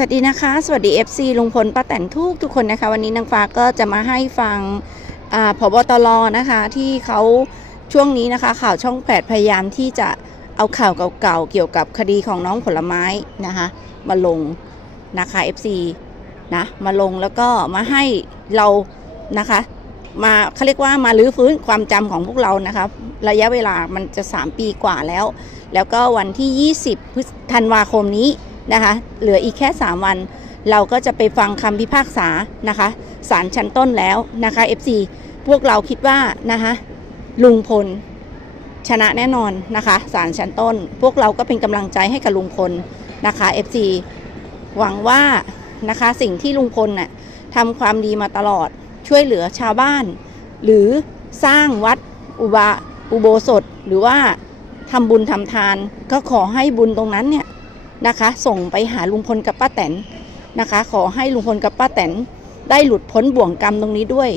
สวัสดีนะคะ สวัสดี FC ลุงพลป้าแตนทุกทุกคนนะคะ วันนี้นางฟ้าก็จะมาให้ฟังผบตรนะคะที่เขาช่วงนี้นะคะ ข่าวช่อง8พยายามที่จะเอาข่าวเก่าๆเกี่ยวกับคดีของน้องผลไม้นะคะ มาลงนะคะ FC นะมาลงแล้วก็มาให้เรานะคะมาเขาเรียกว่ามาลื้อฟื้นความจำของพวกเรานะคะระยะเวลามันจะ 3 ปีกว่าแล้ว แล้วก็วันที่ 20ธันวาคมนี้ นะคะเหลืออีกแค่ 3 วัน เราก็จะไปฟังคำพิพากษานะคะศาลชั้นต้นแล้วนะคะ FC พวกเราคิดว่านะคะลุงพลชนะแน่นอนนะคะศาลชั้นต้น พวกเราก็เป็นกำลังใจให้กับลุงพลนะคะ FC หวังว่านะคะสิ่งที่ลุงพลน่ะทำความดีมาตลอดช่วยเหลือชาวบ้าน หรือสร้างวัดอุบาอุโบสถ หรือว่าทำบุญทำทาน ก็ขอให้บุญตรงนั้นเนี่ย นะคะ ส่งไปหาลุงพลกับป้าแตนนะคะ ขอให้ลุงพลกับป้าแตนได้หลุดพ้นบ่วงกรรมตรงนี้ด้วย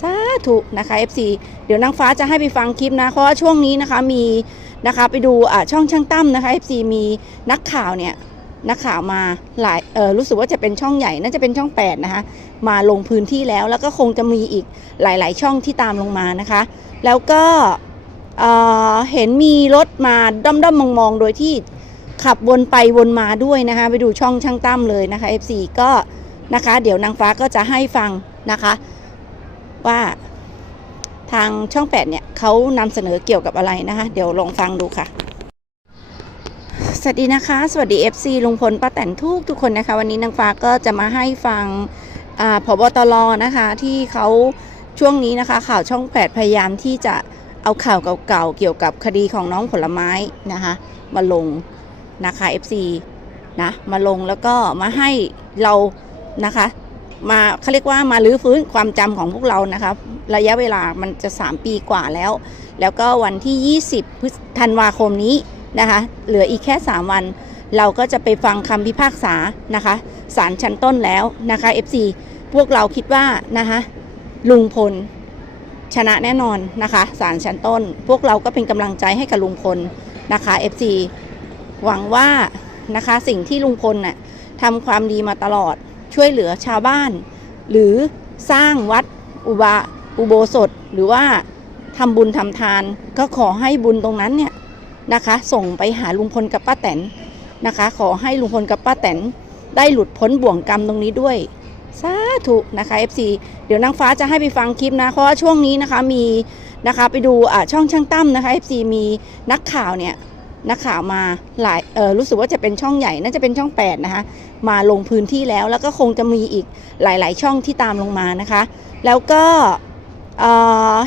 สาธุนะคะ FC เดี๋ยวนางฟ้าจะให้ไปฟังคลิปนะ เพราะว่าช่วงนี้นะคะมีนะคะไปดูอ่าช่องช่างตั้มนะคะ FC มีนักข่าวเนี่ยนักข่าวมาหลายเออรู้สึกว่าจะเป็นช่องใหญ่น่าจะเป็นช่อง8นะคะมาลงพื้นที่แล้วแล้วก็คงจะมีอีกหลาย ๆ ช่องที่ตามลงมานะคะ แล้วก็เเห็นมีรถมาด้อมๆมองๆ โดยที่ ขับวนไปวนมาด้วยนะคะ ไปดูช่องช่างตั้มเลยนะคะ FC ก็นะคะเดี๋ยวนางฟ้าก็จะให้ฟังนะคะ ว่าทางช่อง8เนี่ยเขานำเสนอเกี่ยวกับอะไรนะคะ เดี๋ยวลองฟังดูค่ะสวัสดีนะคะ สวัสดี FC ลุงพลป้าแตนทุกทุกคนนะคะ วันนี้นางฟ้าก็จะมาให้ฟังอ่าผบตรนะคะ ที่เขาช่วงนี้นะคะ ข่าวช่อง8พยายามที่จะเอาข่าวเก่าๆเกี่ยวกับคดีของน้องผลไม้นะคะ มาลง นะคะ FC นะมาลงแล้วก็มาให้เรานะคะมาเขาเรียกว่ามาลื้อฟื้นความจำของพวกเรานะคะระยะเวลามันจะ 3 ปีกว่าแล้ว แล้วก็วันที่ 20พฤษธันวาคมนี้นะคะเหลืออีกแค่ 3 วัน เราก็จะไปฟังคำพิพากษานะคะศาลชั้นต้นแล้วนะคะ FC พวกเราคิดว่านะคะลุงพลชนะแน่นอนนะคะศาลชั้นต้น พวกเราก็เป็นกำลังใจให้กับลุงพลนะคะ FC หวังว่านะคะสิ่งที่ลุงพลน่ะทำความดีมาตลอดช่วยเหลือชาวบ้าน หรือสร้างวัดอุบาอุโบสถหรือว่าทำบุญทำทาน ก็ขอให้บุญตรงนั้นเนี่ยนะคะ ส่งไปหาลุงพลกับป้าแตนนะคะ ขอให้ลุงพลกับป้าแตนได้หลุดพ้นบ่วงกรรมตรงนี้ด้วยสาธุนะคะ FC เดี๋ยวนางฟ้าจะให้ไปฟังคลิปนะ เพราะว่าช่วงนี้นะคะมีนะคะไปดูอ่าช่องช่างตั้มนะคะ FC มีนักข่าวเนี่ย นักข่าวมาหลายเออรู้สึกว่าจะเป็นช่องใหญ่น่าจะเป็นช่อง8นะคะมาลงพื้นที่แล้วแล้วก็คงจะมีอีกหลาย ๆ ช่องที่ตามลงมานะคะ แล้วก็เ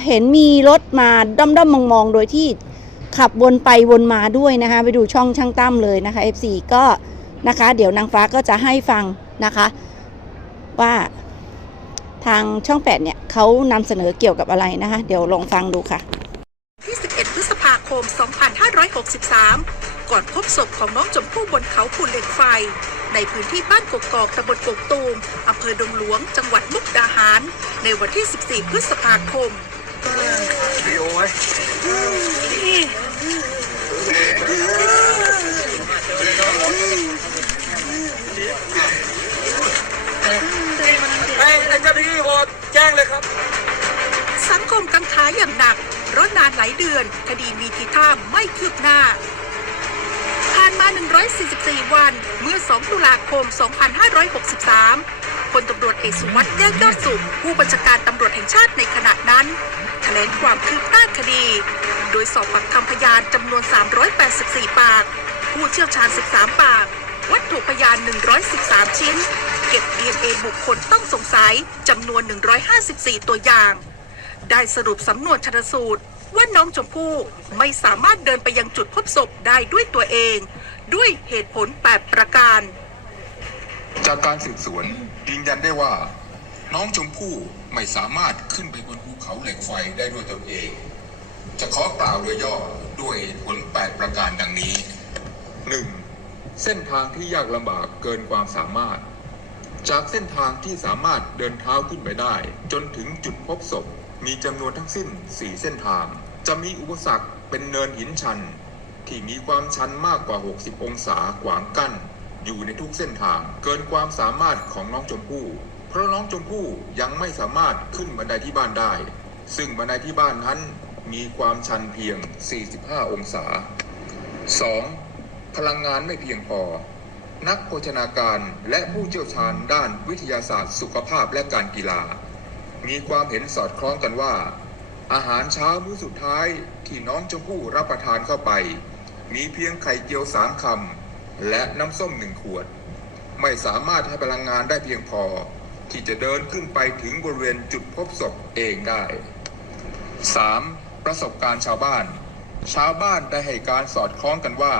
เห็นมีรถมาด้อมๆมองๆ โดยที่ขับวนไปวนมาด้วยนะคะไปดูช่องช่างตั้มเลยนะคะ FC ก็นะคะเดี๋ยวนางฟ้าก็จะให้ฟังนะคะ ว่าทางช่อง 8 เนี่ยเขานำเสนอเกี่ยวกับอะไรนะคะ เดี๋ยวลองฟังดูค่ะ คม 2563 ก่อนพบศพของน้องชมพู่บนเขาภูเหล็กไฟ ในพื้นที่บ้านกกอกตำบลกกตูมอำเภอดงหลวง จังหวัดมุกดาหาร ในวันที่ 14 พฤษภาคมวิดีโอไว้ หลายเดือน คดีมีทีท่าไม่คืบหน้า ผ่านมา 144 วัน เมื่อ 2 ตุลาคม 2563พลตำรวจเอกสุวัสด์แจ้งยอดสุข ผู้บัญชาการตำรวจแห่งชาติในขณะนั้นแถลงความคืบหน้าคดี โดยสอบปากคำพยานจำนวน 384 ปาก ผู้เชี่ยวชาญ 13 ปาก วัตถุพยาน 113 ชิ้น เก็บ DNA บุคคลต้องสงสัยจำนวน 154 ตัวอย่าง ได้สรุปสำนวนชนสูตร ว่าน้องชมพู่ไม่สามารถเดินไปยังจุดพบศพได้ด้วยตัวเอง ด้วยเหตุผล8ประการ จากการสืบสวนยืนยันได้ว่า น้องชมพู่ไม่สามารถขึ้นไปบนภูเขาเหล็กไฟได้ด้วยตนเอง จะขอกล่าวโดยย่อด้วยเหตุผล8ประการดังนี้ 1. เส้นทางที่ยากลำบากเกินความสามารถ จากเส้นทางที่สามารถเดินเท้าขึ้นไปได้ จนถึงจุดพบศพ มีจำนวนทั้งสิ้น 4 เส้นทาง จะมีอุปสรรคเป็นเนินหินชัน ที่มีความชันมากกว่า 60 องศาขวางกั้น อยู่ในทุกเส้นทาง เกินความสามารถของน้องชมพู่ เพราะน้องชมพู่ยังไม่สามารถขึ้นบันไดที่บ้านได้ ซึ่งบันไดที่บ้านนั้นมีความชันเพียง 45 องศา 2. พลังงานไม่เพียงพอ นักโภชนาการและผู้เชี่ยวชาญด้านวิทยาศาสตร์สุขภาพและการกีฬา มีความเห็นสอดคล้องกันว่า อาหารเช้ามื้อสุดท้ายที่น้องชมพู่รับประทานเข้าไป มีเพียงไข่เจียวสามคำและน้ำส้มหนึ่งขวด ไม่สามารถให้พลังงานได้เพียงพอ ที่จะเดินขึ้นไปถึงบริเวณจุดพบศพเองได้ 3. ประสบการณ์ชาวบ้าน ชาวบ้านได้ให้การสอดคล้องกันว่า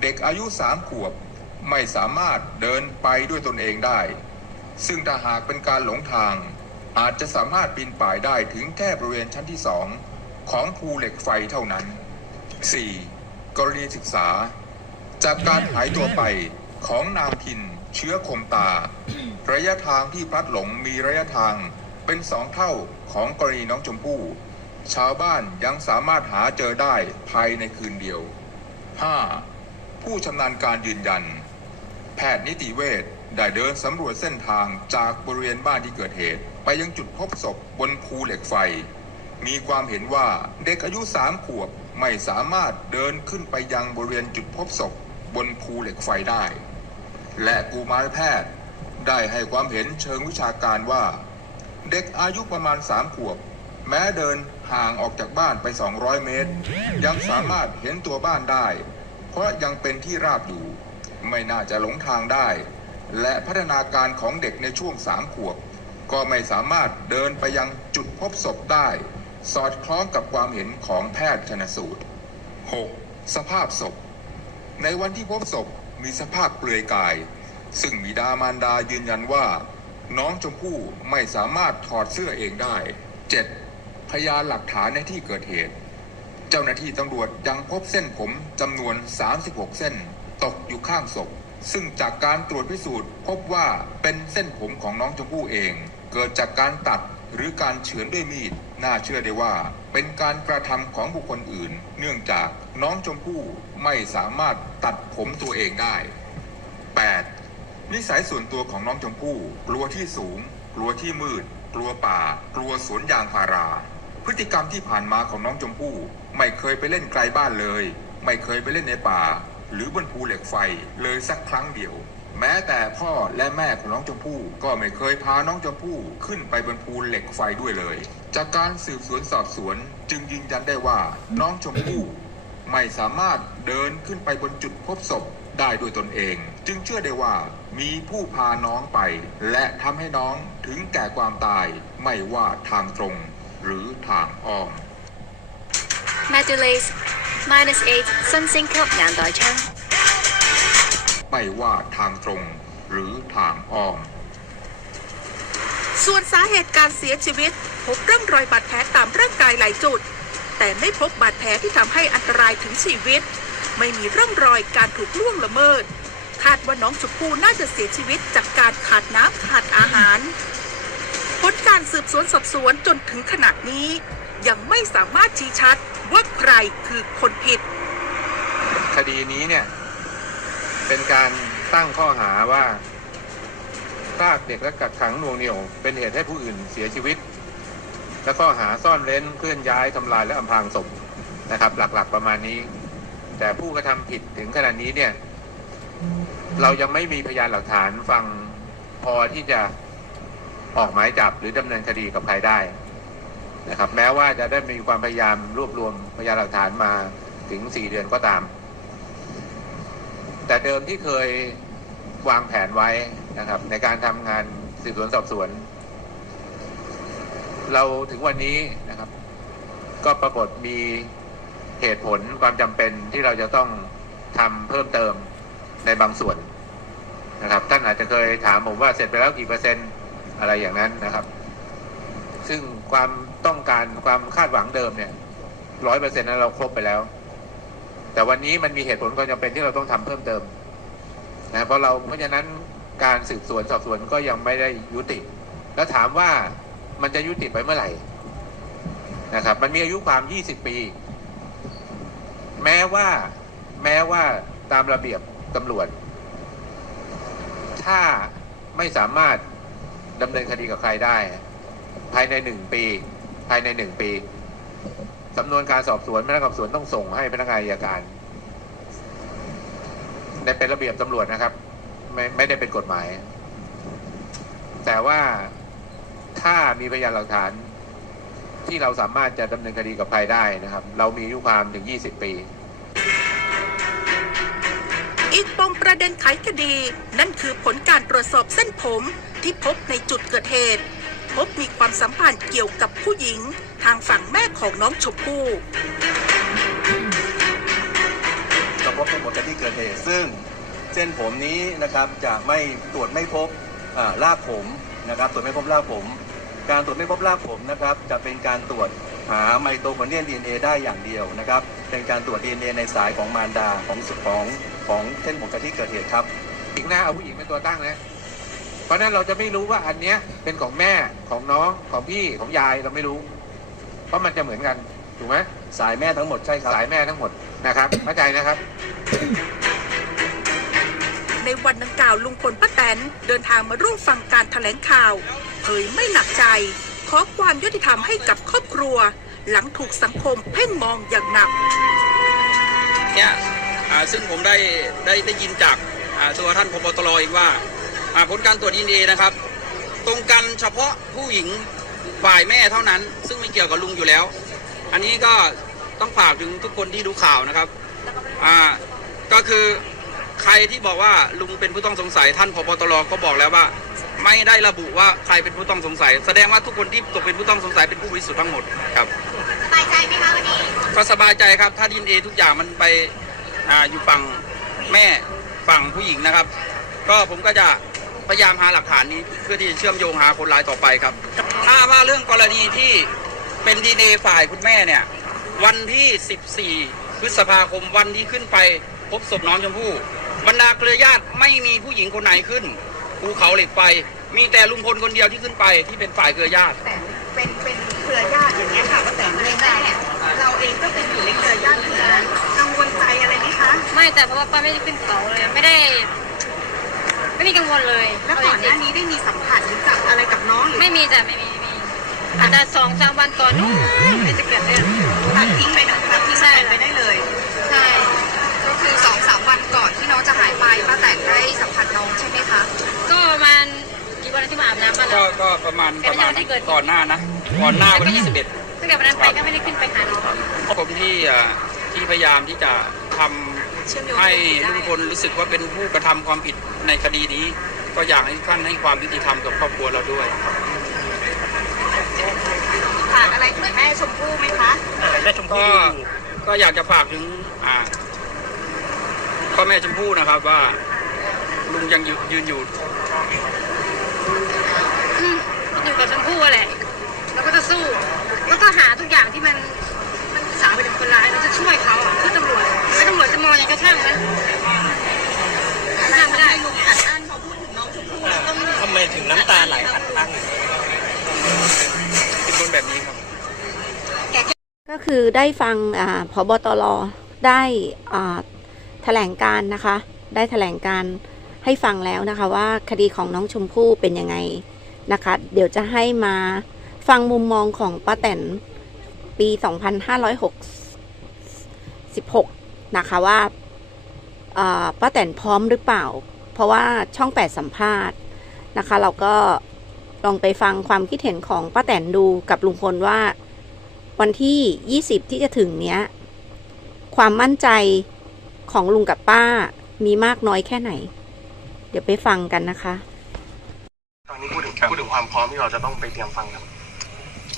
เด็กอายุสามขวบไม่สามารถเดินไปด้วยตนเองได้ ซึ่งถ้าหากเป็นการหลงทาง อาจจะสามารถปีนป่ายได้ถึงแค่บริเวณชั้นที่สองของภูเหล็กไฟเท่านั้น 4. กรณีศึกษา จากการหายตัวไปของนางพินเชื้อคมตา ระยะทางที่พลัดหลงมีระยะทางเป็นสองเท่าของกรณีน้องชมพู่ชาวบ้านยังสามารถหาเจอได้ภายในคืนเดียว 5. ผู้ชำนาญการยืนยัน แพทย์นิติเวช ได้เดินสำรวจเส้นทางจากบริเวณบ้านที่เกิดเหตุ ไปยังจุดพบศพบนภูเหล็กไฟ มีความเห็นว่าเด็กอายุสามขวบไม่สามารถเดินขึ้นไปยังบริเวณจุดพบศพบนภูเหล็กไฟได้ และกูมารแพทย์ได้ให้ความเห็นเชิงวิชาการว่า เด็กอายุประมาณสามขวบ แม้เดินห่างออกจากบ้านไป 200 เมตร ยังสามารถเห็นตัวบ้านได้ เพราะยังเป็นที่ราบอยู่ ไม่น่าจะหลงทางได้ และพัฒนาการของเด็กในช่วงสามขวบ ก็ไม่สามารถเดินไปยังจุดพบศพได้ สอดคล้องกับความเห็นของแพทย์ชนสูตร 6. สภาพศพ ในวันที่พบศพมีสภาพเปลือยกาย ซึ่งบิดามารดายืนยันว่า น้องชมพู่ไม่สามารถถอดเสื้อเองได้ 7. พยานหลักฐานในที่เกิดเหตุ เจ้าหน้าที่ตำรวจยังพบเส้นผมจำนวน 36 เส้น ตกอยู่ข้างศพ ซึ่งจากการตรวจพิสูจน์พบว่าเป็นเส้นผมของน้องชมพู่เอง เกิดจากการตัดหรือการเฉือนด้วยมีด น่าเชื่อได้ว่า เป็นการกระทำของบุคคลอื่น เนื่องจากน้องชมพู่ไม่สามารถตัดผมตัวเองได้ 8. นิสัยส่วนตัวของน้องชมพู่ กลัวที่สูง กลัวที่มืด กลัวป่า กลัวสวนยางพารา พฤติกรรมที่ผ่านมาของน้องชมพู่ ไม่เคยไปเล่นไกลบ้านเลย ไม่เคยไปเล่นในป่า หรือบนภูเหล็กไฟเลยสักครั้งเดียว แม้แต่พ่อและแม่ของน้องชมพู่ก็ไม่เคยพาน้องชมพู่ขึ้นไปบนภูเหล็กไฟด้วยเลย จากการสืบสวนสอบสวนจึงยืนยันได้ว่าน้องชมพู่ไม่สามารถเดินขึ้นไปบนจุดพบศพได้ด้วยตนเอง จึงเชื่อได้ว่ามีผู้พาน้องไป และทำให้น้องถึงแก่ความตายไม่ว่าทางตรงหรือทางอ้อม Medullays minus 8 something เข้างานดอยช่างไม่ว่าทางตรงหรือทางอ้อม ส่วนสาเหตุการเสียชีวิต พบร่องรอยบาดแผลตามร่างกายหลายจุด แต่ไม่พบบาดแผลที่ทำให้อันตรายถึงชีวิต ไม่มีร่องรอยการถูกล่วงละเมิด คาดว่าน้องชมพู่น่าจะเสียชีวิตจากการขาดน้ำขาดอาหาร ผลการสืบสวนสอบสวนจนถึงขนาดนี้ ยังไม่สามารถชี้ชัดว่าใครคือคนผิด คดีนี้เนี่ย เป็นการตั้งข้อหาว่าพรากเด็กและกักขังหน่วงเหนี่ยว เป็นเหตุให้ผู้อื่นเสียชีวิต และข้อหาซ่อนเร้นเคลื่อนย้ายทำลายและอำพรางศพนะครับ หลักๆประมาณนี้ แต่ผู้กระทำผิดถึงขนาดนี้เนี่ย เรายังไม่มีพยานหลักฐานฟังพอที่จะออกหมายจับหรือดำเนินคดีกับใครได้ นะครับแม้ว่าจะได้มีความพยายามรวบรวมพยานหลักฐานมาถึงสี่เดือนก็ตาม แต่เดิมที่เคยวางแผนไว้นะครับ ในการทำงานสืบสวนสอบสวน เราถึงวันนี้นะครับ ก็ปรากฏมีเหตุผลความจำเป็นที่เราจะต้องทำเพิ่มเติมในบางส่วนนะครับ ท่านอาจจะเคยถามผมว่าเสร็จไปแล้วกี่เปอร์เซ็นต์อะไรอย่างนั้นนะครับ ซึ่งความ ต้องการความคาดหวังเดิมเนี่ยร้อยเปอร์เซ็นต์นั้นเราครบไปแล้ว แต่วันนี้มันมีเหตุผลความจำเป็นที่เราต้องทำเพิ่มเติมนะเพราะเราเพราะฉะนั้นการสืบสวนสอบสวนก็ยังไม่ได้ยุติ แล้วถามว่ามันจะยุติไปเมื่อไหร่นะครับ มันมีอายุความ 20 ปี แม้ว่าแม้ว่าตามระเบียบตำรวจ ถ้าไม่สามารถดำเนินคดีกับใครได้ ภายในหนึ่งปี ภายในหนึ่งปีสำนวนการสอบสวนพนักงานสอบสวนต้องส่งให้พนักงานอัยการในเป็นระเบียบตำรวจนะครับ ไม่ไม่ได้เป็นกฎหมาย แต่ว่าถ้ามีพยานหลักฐานที่เราสามารถจะดำเนินคดีกับใครได้นะครับ เรามีอายุความถึง 20 ปีอีกปมประเด็นไขคดี นั่นคือผลการตรวจสอบเส้นผมที่พบในจุดเกิดเหตุ พบมีความสัมพันธ์เกี่ยวกับผู้หญิง ทางฝั่งแม่ของน้องชมพู่เราพบทั้งหมดในที่เกิดเหตุซึ่งเส้นผมนี้นะครับจะไม่ตรวจไม่พบอ่ารากผมนะครับตรวจไม่พบรากผม การตรวจไม่พบรากผมนะครับ จะเป็นการตรวจหาไมโตคอนเดรียนดีเได้อย่างเดียวนะครับ เป็นการตรวจ DNA ในสายของมารดาของสุของของเส้นผมจากที่เกิดเหตุครับอีกหน้าเอาผู้หญิงเป็นตัวตั้งนะ เพราะฉะนั้นเราจะไม่รู้ว่าอันเนี้ยเป็นของแม่ของน้องของพี่ของยายเราไม่รู้ เพราะมันจะเหมือนกันถูกไหมสายแม่ทั้งหมดใช่ครับ สายแม่ทั้งหมดนะครับเข้าใจนะครับ ในวันดังกล่าวลุงพลป้าแตนเดินทางมาร่วมฟังการแถลงข่าวเผยไม่หนักใจ ขอความยุติธรรมให้กับครอบครัว หลังถูกสังคมเพ่งมองอย่างหนัก เนี่ยอ่าซึ่งผมได้ได้ได้ยินจากอ่าตัวท่านพบตรเองว่าอ่า ผลการตรวจดีเอนะครับ ตรงกันเฉพาะผู้หญิงฝ่ายแม่เท่านั้น ซึ่งไม่เกี่ยวกับลุงอยู่แล้ว อันนี้ก็ต้องฝากถึงทุกคนที่ดูข่าวนะครับอ่าก็คือใครที่บอกว่าลุงเป็นผู้ต้องสงสัยท่านพบตรก็บอกแล้วว่า ไม่ได้ระบุว่าใครเป็นผู้ต้องสงสัย แสดงว่าทุกคนที่ตกเป็นผู้ต้องสงสัยเป็นผู้บริสุทธิ์ทั้งหมดครับสบายใจไหมคะวันนี้ก็สบายใจครับถ้าดีเอทุกอย่างมันไปอาอยู่ฝั่งแม่ฝั่งผู้หญิงนะครับ ก็ผมก็จะ พยายามหาหลักฐานนี้เพื่อที่จะเชื่อมโยงหาคนร้ายต่อไปครับ ถ้าว่าเรื่องกรณีที่เป็นดีเอฝ่ายคุณแม่เนี่ย วันที่ 14 พฤษภาคมวันที่ขึ้นไป พบศพน้องชมพู่บรรดาเครือญาติไม่มีผู้หญิงคนไหนขึ้นภูเขาเหล็กไฟมีแต่ลุงพลคนเดียวที่ขึ้นไปที่เป็นฝ่ายเครือญาติแต่เป็นเป็นเครือญาติอย่างเงี้ยค่ะว่าแต่ในแม่เราเองก็เป็นอยู่ในเครือญาติเหมือนกันกังวลใจอะไรไหมคะ ไม่แต่เพราะว่าป้าไม่ได้ขึ้นเขาเลย ไม่ได้ ไม่มีกังวลเลยแล้วก่อนหน้านี้ได้มีสัมผัสหรือจับอะไรกับน้องหรือไม่มีจ้ะไม่มีไม่มีอาจจะสองสามวันก่อนนู้นไม่จะเกิดเรื่องตัดทิ้งไปนะตัดทิ้งใช่ไปได้เลย ใช่ ก็คือสองสามวันก่อนที่น้องจะหายไปป้าแต่ได้สัมผัสน้องใช่ไหมคะ ก็ประมาณกี่วันที่มาอาบน้ำมาแล้ก็วก็ประมาณแต่ปไม่ระมาณใช่วันที่เกิดก่อนหน้านะก่อนหน้าวันที่11ตั้งแต่วันนั้นไปก็ไม่ได้ขึ้นไปหาน้องผมที่เอ่อที่พยายามที่จะทเชื่อมโยงำ ให้ได้ลุงพลรู้สึกว่าเป็นผู้กระทำความผิดในคดีนี้ ก็อยากให้ท่านให้ความยุติธรรมกับครอบครัวเราด้วยฝากอะไรถึงแม่ชมพู่ไหมคะก็ก็อยากจะฝากถึงอ่าพ่อแม่ชมพู่นะครับว่าลุงยังอยู่ยืนอยู่อืมอยู่กับชมพู่อะแหละแล้วก็จะสู้แล้วก็หาทุกอย่างที่มันมันสาว ไปถึงคนร้ายเราจะช่วยเขาอะคือตำรวจไม่ตำรวจจะมองยังไงก็ช่างนะอะไรทำให้ลุงอัดอั้นพอพูดถึงน้องชมพู่แล้วต้องทำไมถึงน้ำตาไหลอัดอั้นเป็นคนแบบนี้ครับ ก็คือได้ฟังอ่าพบตรได้อ่าแถลงการนะคะ ได้แถลงการให้ฟังแล้วนะคะว่าคดีของน้องชมพู่เป็นยังไงนะคะ เดี๋ยวจะให้มาฟังมุมมองของป้าแตน ปี 2566 นะคะว่าอ่าป้าแตนพร้อมหรือเปล่า เพราะว่าช่อง 8 สัมภาษณ์นะคะ เราก็ลองไปฟังความคิดเห็นของป้าแตนดูกับลุงพลว่าวันที่ 20 ที่จะถึงเนี้ย ความมั่นใจของลุงกับป้ามีมากน้อยแค่ไหน เดี๋ยวไปฟังกันนะคะ ตอนนี้พูดถึงพูดถึงความพร้อมที่เราจะต้องไปเตรียมฟังครับ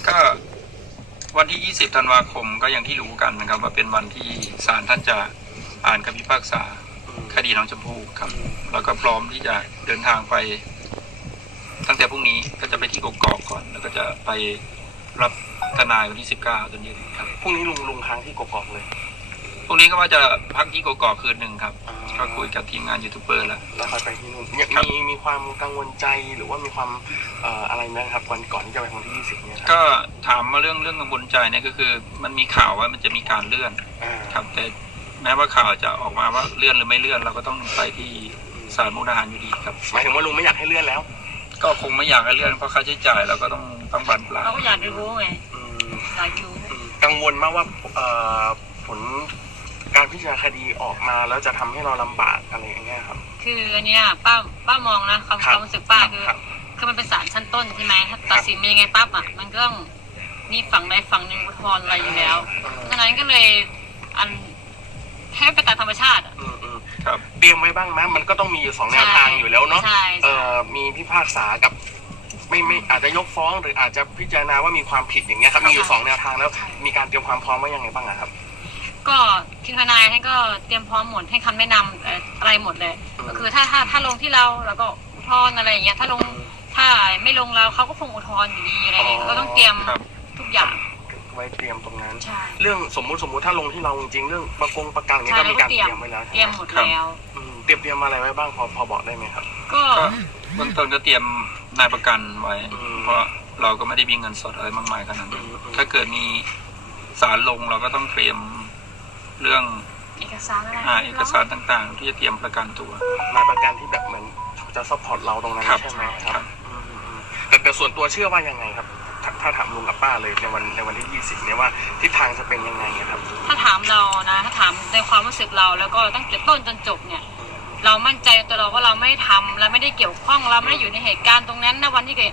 ก็ วันที่ 20 ธันวาคมก็อย่างที่รู้กันนะครับ ว่าเป็นวันที่ศาลท่านจะอ่านคำพิพากษาคดีน้องชมพู่ครับ แล้วก็พร้อมที่จะเดินทางไป ตั้งแต่พรุ่งนี้ก็จะไปที่กกอกก่อน แล้วก็จะไปรับทนายวันที่ 19ตอนเย็นครับพรุ่งนี้ลุงลุงค้างที่กกอกเลยพรุ่งนี้ก็ว่าจะพักที่กกอกคืนหนึ่งครับ อ่า ก็คุยกับทีมงานยูทูบเบอร์แล้ว แล้วค่อยไปที่นู่นเนี่ยครับ มีมีความกังวลใจหรือว่ามีความเอ่ออะไรไหมครับวันก่อนที่จะไปวันที่ 20 เนี่ยครับก็ถามมาเรื่องเรื่องกังวลใจเนี่ยก็คือ มันมีข่าวว่ามันจะมีการเลื่อนอ่าครับแต่แม้ว่าข่าวจะออกมาว่าเลื่อนหรือไม่เลื่อนเราก็ต้องไปที่ศาลมุกดาหารอยู่ดีครับ หมายถึงว่าลุงไม่อยากให้เลื่อนแล้วก็คงไม่อยากให้เลื่อนเพราะค่าใช้จ่ายเราก็ต้องต้องบันปลายเราก็อยากรู้ไงอืมอยากรู้อืมกังวลมากว่าเอ่อผล การพิจารณาคดีออกมาแล้วจะทำให้เราลำบากอะไรอย่างเงี้ยครับ คืออันเนี้ยป้าป้ามองนะความครับความรู้สึกป้าคือครับคือมันเป็นศาลชั้นต้นใช่ไหมถ้าตัดสินเป็นยังไงปั๊บอะมันก็ต้องนี่ฝั่งใดฝั่งหนึ่งอุทธรณ์อะไรอยู่แล้วฉะนั้นก็เลยอันให้ไปตามธรรมชาติอะอืมอืมครับเตรียมไว้บ้างไหมมันก็ต้องมีอยู่สองแนวทางอยู่แล้วเนาะใช่เอ่ใช่อมีพิพากษากับไม่ไม่อาจจะยกฟ้องหรืออาจจะพิจารณาว่ามีความผิดอย่างเงี้ยครับมีอยู่สองแนวทางแล้ว มีการเตรียมความพร้อมไว้ยังไงบ้างอะครับ ก็ทีมทนายท่านก็เตรียมพร้อมหมดให้คำแนะนำเอ่ออะไรหมดเลย ก็คือถ้าถ้าถ้าลงที่เราแล้วก็อุทธรณ์อะไรอย่างเงี้ยถ้าลงถ้าไม่ลงเราเขาก็คงอุทธรณ์อยู่ดีอะไรเงี้ยอ๋อก็ต้องเตรียมครับ ทุกอย่างไว้เตรียมตรงนั้น ใช่เรื่องสมมุติสมมุติถ้าลงที่เราจริงๆเรื่องประกงประกันอย่างเงี้ยใช่ก็มีการแล้วก็เตรีเตยมรียมไว้แล้วเตรียมหมดแล้ว อืมเตรียมเตรียมอะไรไว้บ้างพอพอบอกได้ไหมครับ ก็ก็เบื้องต้นก็เตรียมนายประกันไว้ อืมเพราะเราก็ไม่ได้มีเงินสดอะไรมากมายขนาดนั้นอืมอืมถ้าเกิดมีสารลงเราก็ต้องเตรียม เรื่องเอกสารอะไรอ่าเอกสารต่างๆ ที่จะเตรียมประกันตัวนายประกันที่แบบเหมือนจะซัพพอร์ตเราตรงนั้นครับ ใช่ไหมคครัรับบอืมอืมอืมแต่แต่ส่วนตัวเชื่อว่ายังไงครับถ้าถ้าถามลุงกับป้าเลยในวันในวันที่ 20เนี่ยว่าทิศทางจะเป็นยังไงอะครับ ถ้าถามเรานะ ถ้าถามในความรู้สึกเราแล้วก็ตั้งแต่ต้นจนจบเนี่ย เรามั่นใจในตัวเราว่าเราไม่ได้ทำและไม่ได้เกี่ยวข้องเราไม่ได้อยู่ในเหตุการณ์ตรงนั้นนะวันที่เกิด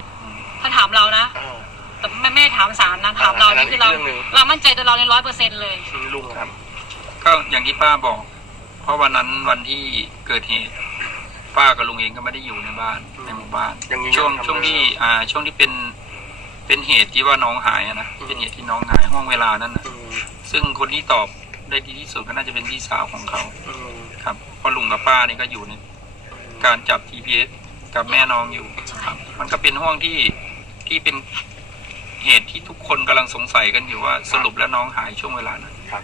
ถ้าถามเรานะอ่า แต่ไม่ไม่ได้ถามศาลนะถามเราอันนั้นี่นคือเราอีกเรื่องหนึ่ง เรามั่นใจตัวเราในร้อยเปอร์เซ็นต์เลยอืมลุงครับ ก็อย่างที่ป้าบอก เพราะวันนั้นวันที่เกิดเหตุ ป้ากับลุงเองก็ไม่ได้อยู่ในบ้านในหมู่บ้าน ยังยืนยันช่วงคำเดิม ช่วงที่อ่า ช่วงที่เป็นเป็นเหตุที่ว่าน้องหายอะนะเป็นเหตุที่น้องหายห่วงเวลานั้นนะอืมซึ่งคนที่ตอบได้ดีที่สุดก็น่าจะเป็นพี่สาวของเขาอืมครับเพราะลุงกับป้านี่ก็อยู่ใน การจับ GPS กับแม่น้องอยู่ครับ มันก็เป็นห่วงที่ที่เป็นเหตุที่ทุกคนกำลังสงสัยกันอยู่ว่าสรุปแล้วน้องหายช่วงเวลานั้นครับ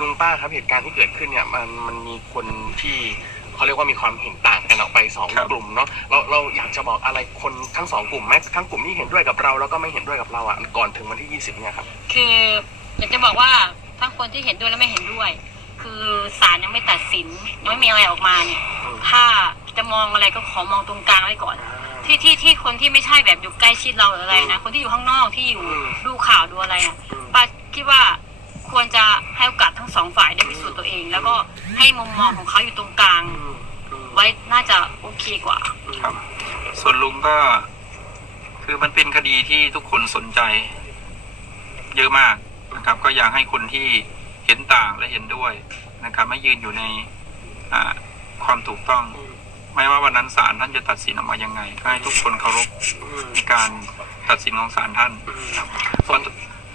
ลุงป้าครับเหตุการณ์ที่เกิดขึ้นเนี่ยมันมันมีคนที่เขาเรียกว่ามีความเห็นต่างกันออกไปสองครับ กลุ่มเนาะเราเราอยากจะบอกอะไรคนทั้งสองกลุ่มไหมทั้งกลุ่มที่เห็นด้วยกับเราแล้วก็ไม่เห็นด้วยกับเราอะก่อนถึงวันที่ 20เนี่ยครับ คืออยากจะบอกว่าทั้งคนที่เห็นด้วยและไม่เห็นด้วย คือศาลยังไม่ตัดสินยังไม่มีอะไรออกมาเนี่ยอืม ถ้าจะมองอะไรก็ขอมองตรงกลางไว้ก่อน ที่ที่ที่คนที่ไม่ใช่แบบอยู่ใกล้ชิดเราหรืออะไรนะคนที่อยู่ข้างนอกที่อยู่อืม ดูข่าวดูอะไรอะอืม ป้าคิดว่า ควรจะให้โอกาสทั้งสองฝ่ายได้พิสูจน์ตัวเอง แล้วก็ให้มุมมองของเขาอยู่ตรงกลางอืมอืมไว้น่าจะโอเคกว่า ครับ ส่วนลุงก็ คือมันเป็นคดีที่ทุกคนสนใจ เยอะมากนะครับ ก็อยากให้คนที่เห็นต่างและเห็นด้วยนะครับไม่ยืนอยู่ในอ่าความถูกต้อง ไม่ว่าวันนั้นศาลท่านจะตัดสินออกมายังไงก็ให้ทุกคนเคารพอืมในการตัดสินของศาลท่าน ส่วน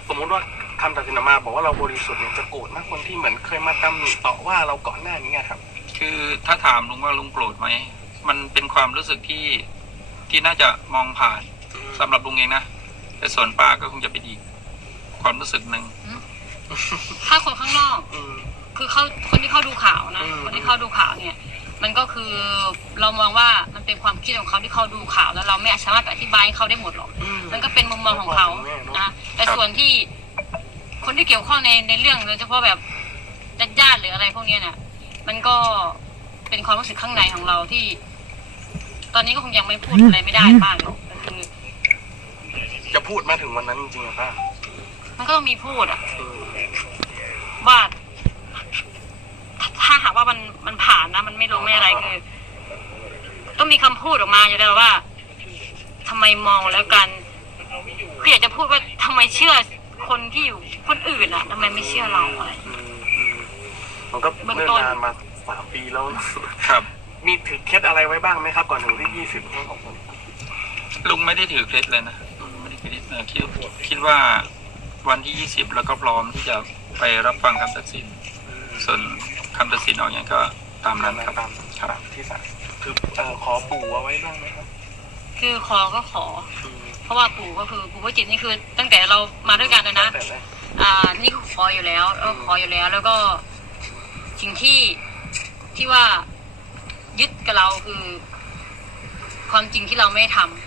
สมมุติว่า คำตัดสินออกมาบอกว่าเราบริสุทธิ์เนี่ยจะโกรธมากคนที่เหมือนเคยมาตำหนิต่อว่าเราก่อนหน้านี้อะครับ คือถ้าถามลุงว่าลุงโกรธไหมมันเป็นความรู้สึกที่ที่น่าจะมองผ่านสำหรับลุงเองนะแต่ส่วนป้าก็คงจะเป็นอีกความรู้สึกหนึ่งถ้าคนข้างนอกอืมคือเขาคนที่เขาดูข่าวนะอืมคนที่เขาดูข่าวเนี่ย มันก็คือเรามองว่ามันเป็นความคิดของเขาที่เขาดูข่าวแล้วเราไม่สามารถอธิบายให้เขาได้หมดหรอกอืมมันก็เป็นมุมมองของเขานะแต่ส่วนที่ คนที่เกี่ยวข้องในในเรื่องโดยเฉพาะแบบญาติๆหรืออะไรพวกเนี้ยเนี่ยมันก็เป็นความรู้สึกข้างในของเราที่ ตอนนี้ก็คงยังไม่พูดอะไรไม่ได้มากหรอกก็คือ จะพูดมาถึงวันนั้นจริงๆอะป้ามันก็ต้องมีพูดอะอืมว่าถ้าหากว่ามันมันผ่านนะ มันไม่ลงไม่อะไรคือ ต้องมีคำพูดออกมาอยู่แล้วว่าทำไมมองแล้วกันคืออยากจะพูดว่าทำไมเชื่อ คนที่อยู่คนอื่นอะทำไมไม่เชื่อเราอะไรอืมอืมมันก็เบื้องเนิ่นต้นนานมาสามปีแล้วนะครับ มีถือเคล็ดอะไรไว้บ้างไหมครับก่อนถึงที่ยี่สิบของผมลุงไม่ได้ถือเคล็ดเลยนะไม่ได้ถือเคล็ดเลยคิดคิดว่าวันที่ยี่สิบแล้วก็พร้อมที่จะไปรับฟังคำตัดสิน ส่วนคำตัดสินออกอย่างก็ตามนั้นครับ ตามครับตามที่ศาลคือเอ่อขอปู่เอาไว้บ้างไหมครับคือขอก็ขอ อืม เพราะว่าปู่ก็คือปู่ว่าจิตนี่คือ ตั้งแต่เรามาด้วยกันนะนะอ่า นี่ขออยู่แล้วแล้วก็ขออยู่แล้ว แล้วก็สิ่งที่ที่ว่ายึดกับเราคือ ความจริงที่เราไม่ได้ทำ